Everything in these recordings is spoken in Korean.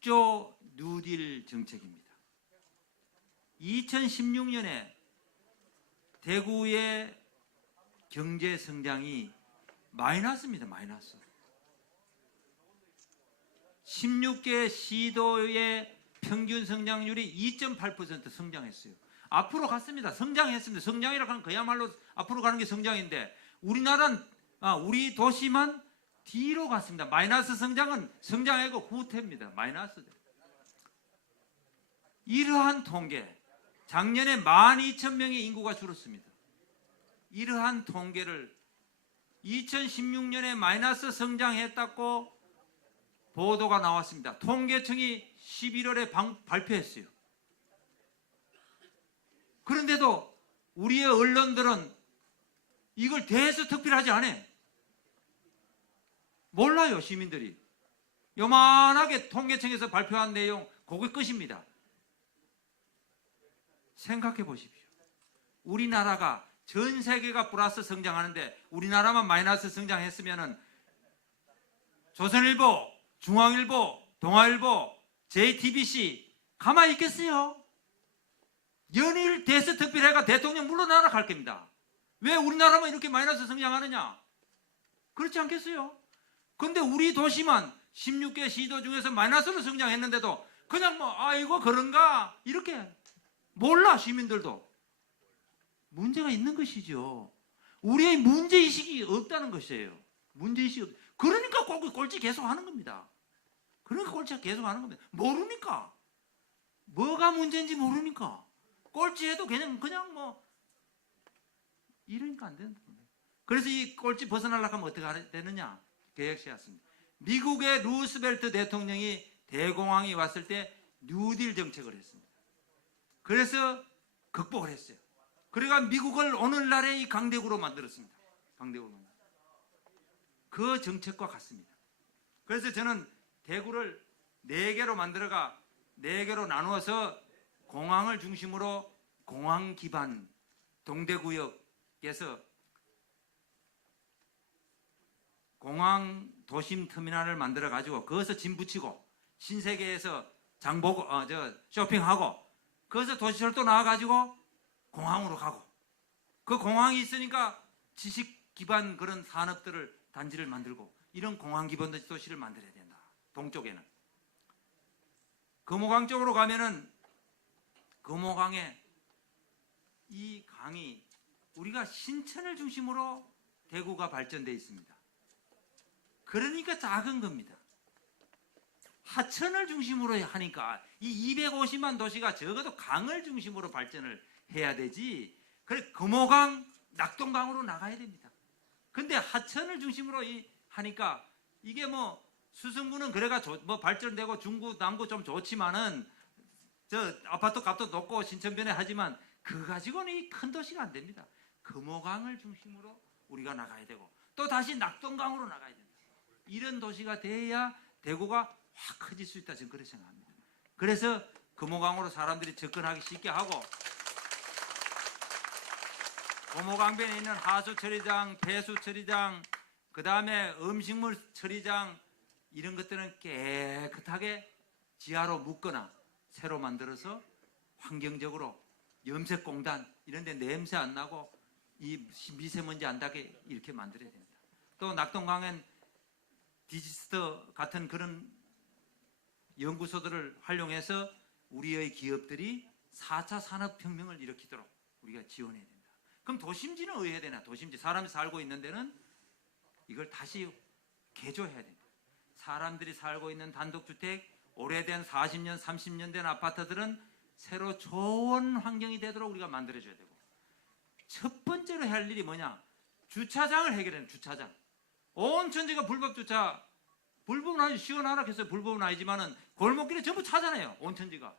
10조 뉴딜 정책입니다. 2016년에 대구의 경제 성장이 마이너스입니다. 마이너스. 16개 시도의 평균 성장률이 2.8% 성장했어요. 앞으로 갔습니다. 성장했습니다. 성장이라고 하는 그야말로 앞으로 가는 게 성장인데 우리나라는 우리 도시만 뒤로 갔습니다. 마이너스 성장은 성장하고 후퇴입니다. 마이너스. 이러한 통계, 작년에 12,000명의 인구가 줄었습니다. 이러한 통계를 2016년에 마이너스 성장했다고 보도가 나왔습니다. 통계청이 11월에 발표했어요. 그런데도 우리의 언론들은 이걸 대수특필하지 않아요. 몰라요, 시민들이. 요만하게 통계청에서 발표한 내용 그게 끝입니다. 생각해 보십시오. 우리나라가 전 세계가 플러스 성장하는데 우리나라만 마이너스 성장했으면은 조선일보, 중앙일보, 동아일보, JTBC 가만히 있겠어요? 연일 대수특필해가 대통령 물러나라 갈 겁니다. 왜 우리나라만 이렇게 마이너스 성장하느냐? 그렇지 않겠어요? 근데 우리 도시만 16개 시도 중에서 마이너스로 성장했는데도 그냥 이거 그런가? 이렇게 몰라, 시민들도. 문제가 있는 것이죠. 우리의 문제의식이 없다는 것이에요. 문제의식이 그러니까 꼴찌 계속 하는 겁니다. 그러니까 꼴찌 계속 하는 겁니다. 모르니까. 뭐가 문제인지 모르니까. 꼴찌해도 그냥 이러니까 안 되는 겁니다. 그래서 이 꼴찌 벗어나려고 하면 어떻게 되느냐? 계획시였습니다. 미국의 루스벨트 대통령이 대공황이 왔을 때 뉴딜 정책을 했습니다. 그래서 극복을 했어요. 그러니까 미국을 오늘날의 이 강대국으로 만들었습니다. 강대국으로 만들었습니다. 그 정책과 같습니다. 그래서 저는 대구를 4개로 만들어가 4개로 나누어서 공항을 중심으로 공항 기반 동대구역에서 공항 도심 터미널을 만들어 가지고 거기서 짐 붙이고 신세계에서 장보고 쇼핑하고 거기서 도시철도 나와 가지고 공항으로 가고 그 공항이 있으니까 지식 기반 그런 산업들을 단지를 만들고 이런 공항 기반 도시를 만들어야 된다. 동쪽에는 금호강 쪽으로 가면은 금호강에 이 강이 우리가 신천을 중심으로 대구가 발전되어 있습니다. 그러니까 작은 겁니다. 하천을 중심으로 하니까 이 250만 도시가 적어도 강을 중심으로 발전을 해야 되지. 그래 금호강, 낙동강으로 나가야 됩니다. 근데 하천을 중심으로 하니까 이게 수성구는 그래가 발전되고 중구, 남구 좀 좋지만은 저 아파트 값도 높고 신천변에 하지만 그거 가지고는 이 큰 도시가 안 됩니다. 금호강을 중심으로 우리가 나가야 되고 또 다시 낙동강으로 나가야 됩니다. 이런 도시가 돼야 대구가 확 커질 수 있다. 저는 그렇게 생각합니다. 그래서 금호강으로 사람들이 접근하기 쉽게 하고 금호강변에 있는 하수처리장, 폐수처리장, 그 다음에 음식물 처리장 이런 것들은 깨끗하게 지하로 묻거나 새로 만들어서 환경적으로 염색공단 이런 데 냄새 안 나고 이 미세먼지 안 닿게 이렇게 만들어야 됩니다. 또 낙동강엔 디지스터 같은 그런 연구소들을 활용해서 우리의 기업들이 4차 산업혁명을 일으키도록 우리가 지원해야 됩니다. 그럼 도심지는 어떻게 해야 되나? 도심지 사람이 살고 있는 데는 이걸 다시 개조해야 됩니다. 사람들이 살고 있는 단독주택 오래된 40년 30년 된 아파트들은 새로 좋은 환경이 되도록 우리가 만들어줘야 되고 첫 번째로 할 일이 뭐냐? 주차장을 해결해야 됩니다. 주차장. 온 천지가 불법 주차 불법은 아니죠. 시원하라 했어요. 불법은 아니지만은 골목길에 전부 차잖아요. 온 천지가.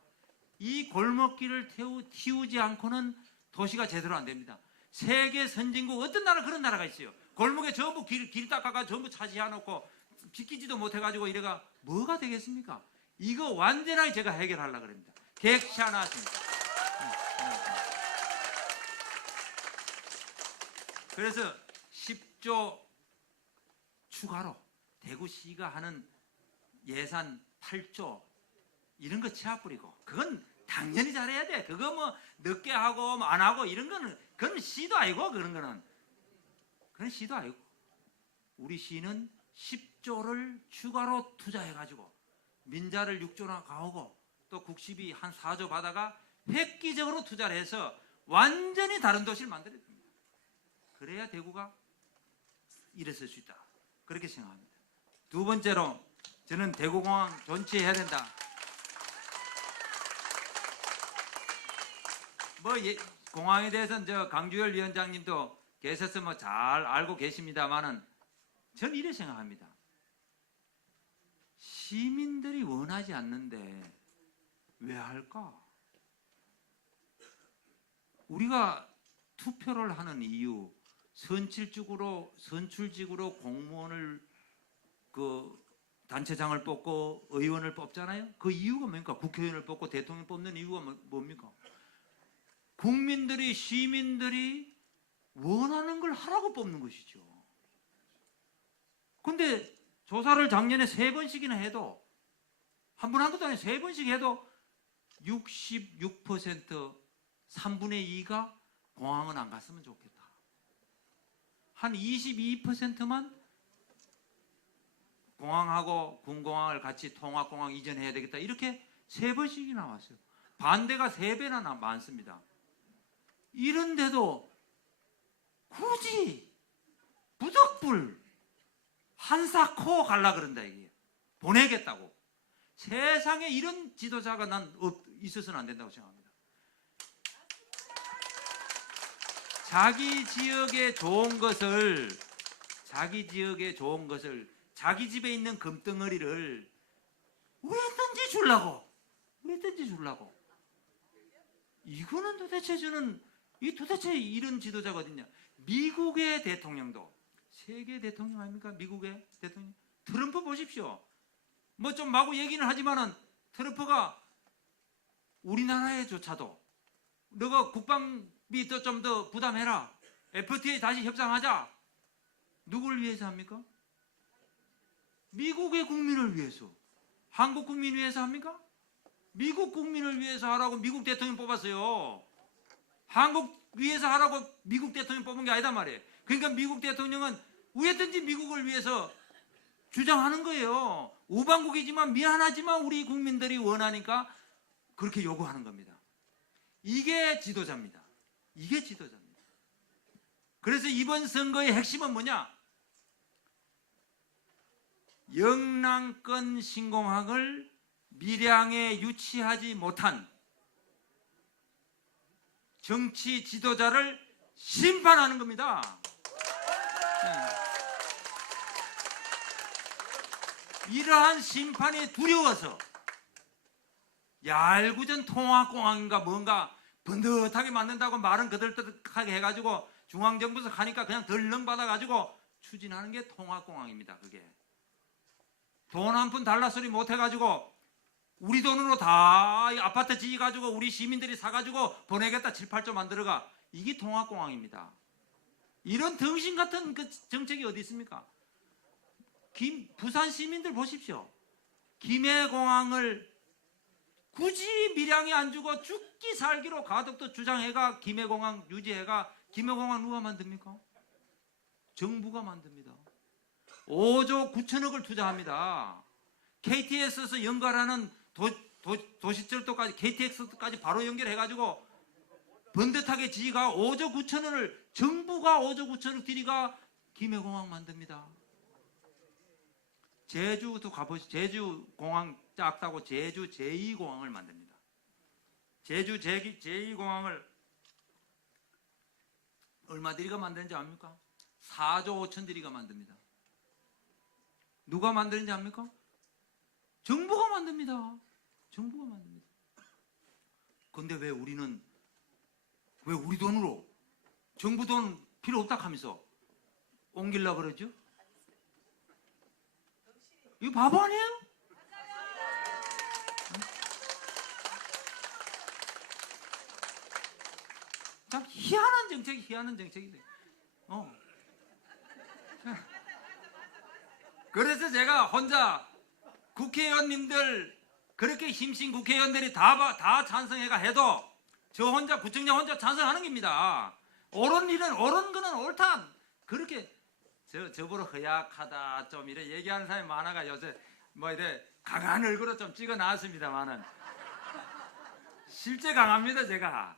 이 골목길을 틔우지 않고는 도시가 제대로 안 됩니다. 세계 선진국 어떤 나라 그런 나라가 있어요. 골목에 전부 길 닦아가 전부 차지해놓고 지키지도 못해가지고 이래가 뭐가 되겠습니까? 이거 완전하게 제가 해결하려고 합니다. 계획시 하나 왔습니다. 그래서 10조 추가로 대구시가 하는 예산 8조 이런 거 치아 뿌리고 그건 당연히 잘해야 돼. 그거 뭐 늦게 하고 뭐 안 하고 이런 거는 그건 시도 아니고 그런 거는 그건 시도 아니고 우리 시는 10조를 추가로 투자해가지고 민자를 6조나 가오고 또 국시비 한 4조 받아가 획기적으로 투자를 해서 완전히 다른 도시를 만들어야 됩니다. 그래야 대구가 일어설 수 있다. 그렇게 생각합니다. 두 번째로 저는 대구공항 존치해야 된다. 뭐 공항에 대해서는 저 강주열 위원장님도 계셔서 뭐 잘 알고 계십니다만은 저는 이렇게 생각합니다. 시민들이 원하지 않는데 왜 할까? 우리가 투표를 하는 이유, 선출직으로 공무원을 단체장을 뽑고 의원을 뽑잖아요. 그 이유가 뭡니까? 국회의원을 뽑고 대통령 뽑는 이유가 뭡니까? 국민들이 시민들이 원하는 걸 하라고 뽑는 것이죠. 근데 조사를 작년에 3번씩이나 해도 한 번 한 것도 아니고 3번씩 해도 66% 3분의 2가 공항은 안 갔으면 좋겠다. 한 22%만 공항하고 군공항을 같이 통합공항 이전해야 되겠다. 이렇게 3번씩이 나왔어요. 반대가 3배나 많습니다. 이런데도 굳이 부득불 한사코 갈라 그런다 이게. 보내겠다고. 세상에 이런 지도자가 난 있어서는 안 된다고 생각합니다. 자기 지역에 좋은 것을 자기 집에 있는 금덩어리를 왜든지 주려고 이거는 도대체 도대체 이런 지도자가 어딨냐. 미국의 대통령도 세계 대통령 아닙니까? 미국의 대통령 트럼프 보십시오. 뭐 좀 마구 얘기는 하지만은 트럼프가 우리나라에조차도 너가 국방비 좀 더 부담해라. FTA 다시 협상하자. 누구를 위해서 합니까? 미국의 국민을 위해서. 한국 국민 위해서 합니까? 미국 국민을 위해서 하라고 미국 대통령 뽑았어요. 한국 위해서 하라고 미국 대통령 뽑은 게 아니다 말이에요. 그러니까 미국 대통령은 왜든지 미국을 위해서 주장하는 거예요. 우방국이지만 미안하지만 우리 국민들이 원하니까 그렇게 요구하는 겁니다. 이게 지도자입니다. 이게 지도자입니다. 그래서 이번 선거의 핵심은 뭐냐? 영남권 신공항을 밀양에 유치하지 못한 정치 지도자를 심판하는 겁니다. 이러한 심판이 두려워서 얄궂은 통합공항인가 뭔가 번듯하게 만든다고 말은 그들듯하게 해가지고 중앙정부에서 하니까 그냥 덜렁 받아가지고 추진하는 게 통합공항입니다. 그게 돈 한 푼 달라 소리 못 해가지고 우리 돈으로 다 아파트 지어가지고 우리 시민들이 사가지고 보내겠다 7, 8조 만들어가. 이게 통합공항입니다. 이런 덩신 같은 그 정책이 어디 있습니까? 부산 시민들 보십시오. 김해공항을 굳이 밀양에 안 주고 죽기 살기로 가덕도 주장해가 김해공항 유지해가 김해공항 누가 만듭니까? 정부가 만듭니다. 5조 9천억을 투자합니다. KTX에서 연결하는 도시철도까지 KTX까지 바로 연결해가지고 번듯하게 지가 5조 9천원을 정부가 5조 9천억 들이가 김해공항 만듭니다. 제주도 가보시죠. 제주공항 작다고 제주 제2공항을 만듭니다. 제주 제2공항을 얼마 들이가 만드는지 압니까? 4조 5천 들이가 만듭니다. 누가 만드는지 압니까? 정부가 만듭니다. 정부가 만듭니다. 그런데 왜 우리 돈으로 정부 돈 필요 없다 하면서 옮기려고 그러죠? 이거 바보 아니에요? 참 희한한 정책이네. 그래서 제가 혼자 국회의원님들 그렇게 힘신 국회의원들이 다 찬성해가 해도 저 혼자 구청장 혼자 찬성하는 겁니다. 옳은 일은 옳은 거는 옳다. 그렇게 저보러 허약하다 좀 이래 얘기하는 사람이 많아가 요새 뭐 이래 강한 얼굴로 좀 찍어 놨습니다만은 실제 강합니다 제가.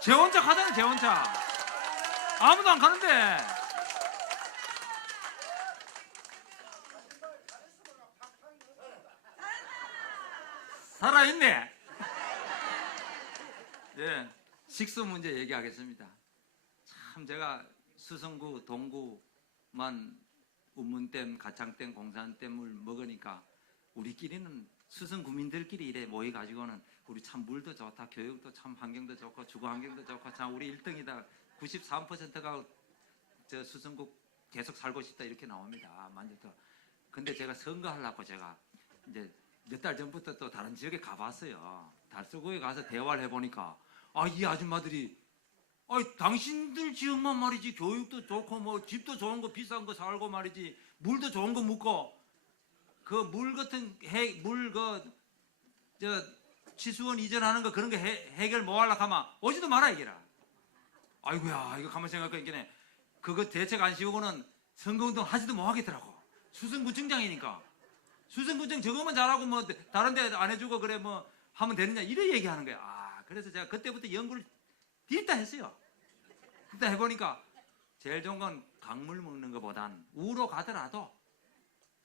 제 혼자 가잖아요 제 혼자. 아무도 안 가는데. 살아있네. 예, 식수 문제 얘기하겠습니다. 참 제가 수성구 동구만 운문댐, 가창댐, 공산댐을 먹으니까 우리끼리는 수성 구민들끼리 이래 모여가지고는 우리 참 물도 좋다, 교육도 참 환경도 좋고 주거 환경도 좋고 참 우리 1등이다. 93%가 저 수성구 계속 살고 싶다 이렇게 나옵니다. 만족도. 근데 제가 선거하려고 제가 이제 몇 달 전부터 또 다른 지역에 가봤어요. 달서구에 가서 대화를 해보니까 이 아줌마들이 당신들 지역만 말이지 교육도 좋고 뭐 집도 좋은 거 비싼 거 살고 말이지 물도 좋은 거 묻고 그 물 같은 치수원 이전하는 거 그런 거 해결 뭐 하려고 하면 오지도 마라 이게라. 아이고야 이거 가만 생각하니까 그거 대책 안 씌우고는 선거운동 하지도 못 하겠더라고. 수성구청장이니까. 수성구청 저거만 잘하고 뭐 다른 데 안 해주고 그래 뭐 하면 되느냐 이래 얘기하는 거야. 그래서 제가 그때부터 연구를 뒤집다 했어요. 뒤집다 해보니까 제일 좋은 건 강물 먹는 것보단 우로 가더라도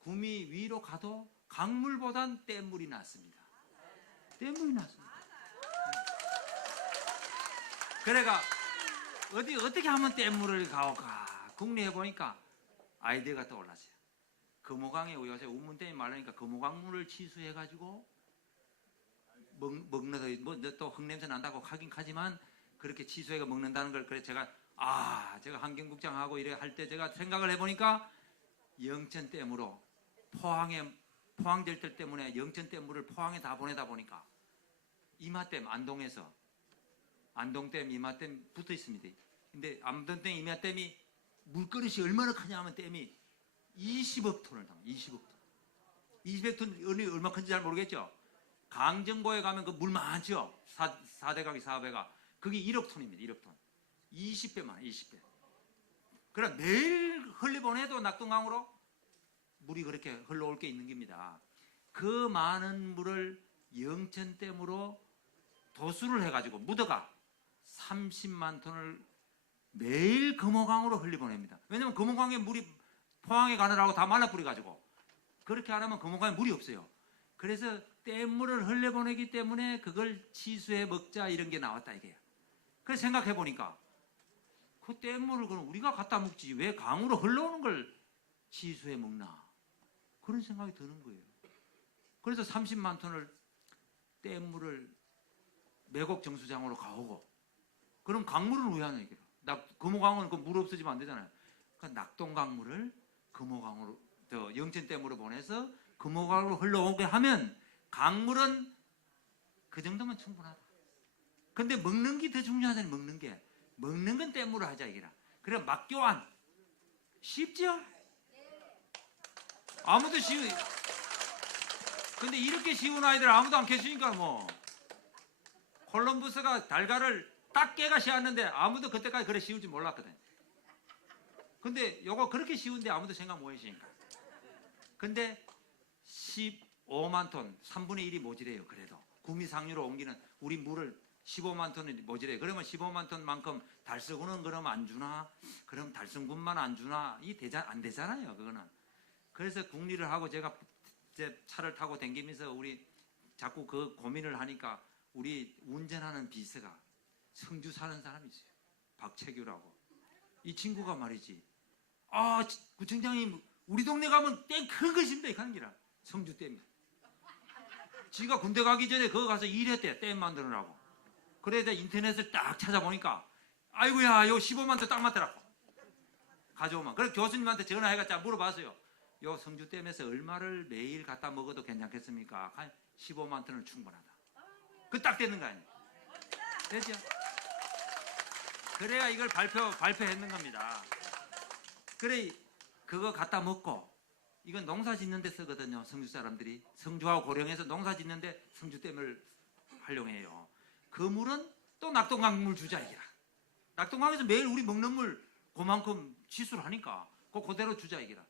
구미 위로 가도 강물보단 댐물이 낫습니다. 댐물이 낫습니다. 그래가 어떻게 하면 댐물을 가올까 궁리해보니까 아이디어가 떠올랐어요. 금호강에 요새 운문댐이 말라니까 금호강물을 취수해가지고 먹는 또 흙냄새 난다고 하긴 하지만 그렇게 취수해가 먹는다는 걸 그래서 제가 환경국장하고 이래 할 때 제가 생각을 해보니까 영천댐으로 포항될 때 때문에 영천댐물을 포항에 다 보내다 보니까 이마댐 안동에서 안동댐 이마댐 붙어 있습니다. 근데 안동댐 이마댐이 물그릇이 얼마나 크냐 하면 댐이 20억 톤을 담아. 20억 톤. 20억 톤 얼마 큰지 잘 모르겠죠. 강정보에 가면 그 물 많죠. 4대강이 4배가. 그게 1억 톤입니다. 1억 톤. 20배만 20배. 그럼 매일 흘려보내도 낙동강으로 물이 그렇게 흘러올 게 있는 겁니다. 그 많은 물을 영천댐으로 도수를 해가지고 묻어가 30만 톤을 매일 금호강으로 흘려보냅니다. 왜냐면 금호강에 물이 포항에 가느라고 다 말라뿌려가지고 그렇게 안 하면 금호강에 물이 없어요. 그래서 댐물을 흘려보내기 때문에 그걸 치수해 먹자 이런 게 나왔다 이게요. 그래서 생각해 보니까 그 댐물을 그럼 우리가 갖다 먹지 왜 강으로 흘러오는 걸 치수해 먹나 그런 생각이 드는 거예요. 그래서 30만 톤을 댐물을 매곡 정수장으로 가오고 그럼 강물은 왜 하냐 이게요. 금호강은 그 물 없어지면 안 되잖아요. 그러니까 낙동강물을 금호강으로 영천댐으로 보내서 금호강으로 흘러오게 하면 강물은 그 정도면 충분하다. 근데 먹는 게 더 중요하잖아요. 먹는 건 댐으로 하자 이게라. 그래 막교환 쉽죠? 아무도 근데 이렇게 쉬운 아이들 아무도 안 계시니까 뭐 콜럼버스가 달걀을 딱 깨가 씌웠는데 아무도 그때까지 그래 씌울 줄 몰랐거든. 근데 요거 그렇게 쉬운데 아무도 생각 못 하시니까. 근데 15만 톤, 3분의 1이 모자래요. 그래도 구미상류로 옮기는 우리 물을 15만 톤이 모자래요. 그러면 15만 톤만큼 달서구는 그럼 안 주나? 그럼 달성군만 안 주나? 안 되잖아요. 그거는. 그래서 국리를 하고 제가 제 차를 타고 댕기면서 우리 자꾸 그 고민을 하니까 우리 운전하는 비서가 성주 사는 사람이 있어요. 박채규라고. 이 친구가 말이지. 구청장님 우리 동네 가면 댐 큰 거 있습니다. 이 하는 기라. 성주댐이. 지가 군대 가기 전에 거기 가서 일했대. 댐 만드느라고. 그래서 인터넷을 딱 찾아보니까 아이고야 요 15만 톤 딱 맞더라고. 가져오면. 그래서 교수님한테 전화해가지고 물어봤어요. 요 성주댐에서 얼마를 매일 갖다 먹어도 괜찮겠습니까? 한 15만 톤은 충분하다. 그 딱 되는 거 아니에요. 됐죠? 그래야 이걸 발표했는 겁니다. 그래 그거 갖다 먹고 이건 농사 짓는 데 쓰거든요. 성주 사람들이 성주하고 고령에서 농사 짓는데 성주댐을 활용해요. 그 물은 또 낙동강물 주자 이기라. 낙동강에서 매일 우리 먹는 물 그만큼 취수를 하니까 그대로 주자 이기라.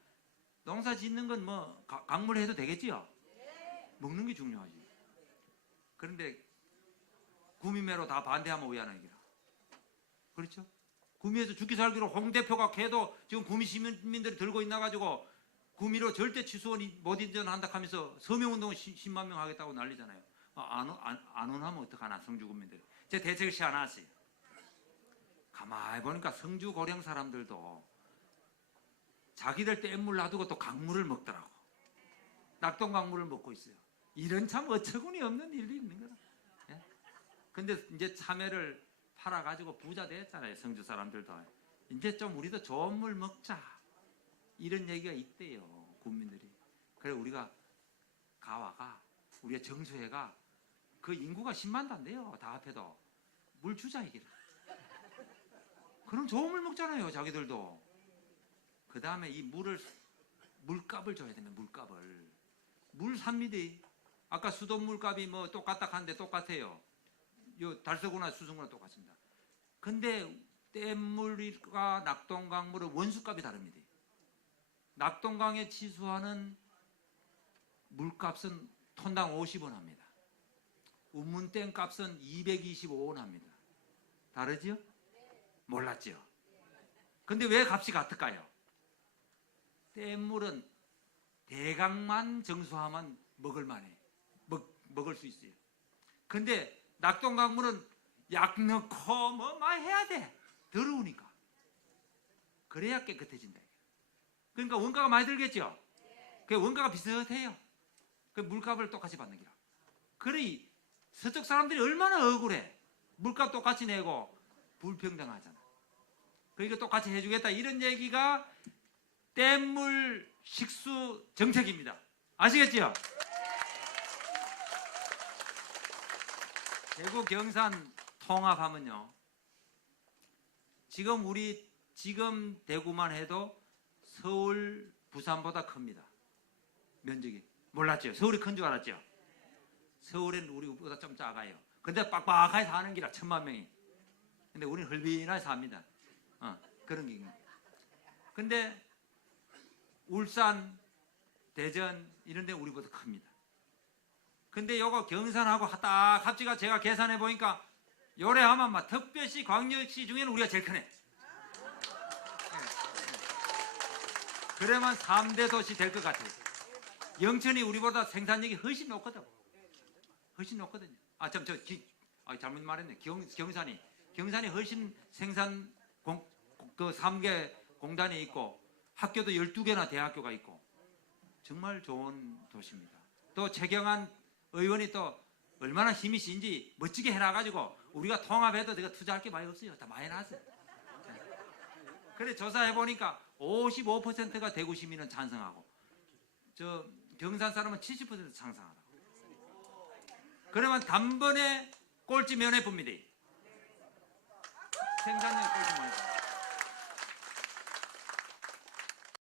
농사 짓는 건 뭐 강물 해도 되겠지요? 먹는 게 중요하지. 그런데 구미매로 다 반대하면 왜 안 하기라. 그렇죠? 구미에서 죽기 살기로 홍 대표가 걔도 지금 구미 시민들이 들고 있나가지고 구미로 절대 취수원이 못 인전한다 하면서 서명운동 10만 명 하겠다고 난리잖아요. 안 원하면 어떡하나 성주 구민들이. 제 대책을 시안하세요. 가만히 보니까 성주 고령 사람들도 자기들 댐물 놔두고 또 강물을 먹더라고. 낙동 강물을 먹고 있어요. 이런 참 어처구니 없는 일이 있는 거다. 예? 근데 이제 참외를 팔아가지고 부자 됐잖아요. 성주 사람들도. 이제 좀 우리도 좋은 물 먹자. 이런 얘기가 있대요. 국민들이. 그래 우리가 가와가 우리의 정수회가 그 인구가 10만도 안 돼요. 다 합해도. 물 주자 이게. 그럼 좋은 물 먹잖아요. 자기들도. 그 다음에 이 물값을 줘야 되면 물값을. 물 삽니다. 아까 수돗물 값이 뭐 똑같다 한데 똑같아요. 요 달서구나 수성구나 똑같습니다. 근데 댐물과 낙동강물의 원수값이 다릅니다. 낙동강에 취수하는 물값은 톤당 50원 합니다. 운문댐 값은 225원 합니다. 다르죠? 몰랐죠? 근데 왜 값이 같을까요? 댐물은 대강만 정수하면 먹을만해. 먹을 수 있어요. 근데 낙동강물은 약 넣고 뭐 해야 돼. 더러우니까. 그래야 깨끗해진다. 그러니까 원가가 많이 들겠죠? 그 원가가 비슷해요. 그 물값을 똑같이 받는 게라. 그래 서쪽 사람들이 얼마나 억울해. 물값 똑같이 내고 불평등하잖아. 그러니까 똑같이 해주겠다. 이런 얘기가 댐물 식수 정책입니다. 아시겠죠? 대구 경산 통합하면요. 지금 대구만 해도 서울, 부산보다 큽니다. 면적이. 몰랐죠? 서울이 큰 줄 알았죠? 서울은 우리보다 좀 작아요. 근데 빡빡하게 사는 기라 1000만 명이. 근데 우리는 헐빈하게 삽니다. 그런 게. 근데 울산, 대전 이런 데 우리보다 큽니다. 근데 요거 경산하고 딱 합치가 제가 계산해 보니까 요래하면 막 특별시, 광역시 중에는 우리가 제일 크네. 그래만 3대 도시 될 것 같아요. 영천이 우리보다 생산력이 훨씬 높거든. 훨씬 높거든요. 잘못 말했네. 경산이 훨씬 생산 그 3개 공단이 있고 학교도 12개나 대학교가 있고 정말 좋은 도시입니다. 또 최경환 의원이 또 얼마나 힘이 신지 멋지게 해놔가지고 우리가 통합해도 내가 투자할 게 많이 없어요. 다 많이 나왔어요. 그래 조사해보니까 55%가 대구 시민은 찬성하고 저 경산 사람은 70% 찬성하라고. 그러면 단번에 꼴찌 면회 봅니다. 생산력 꼴찌 면회.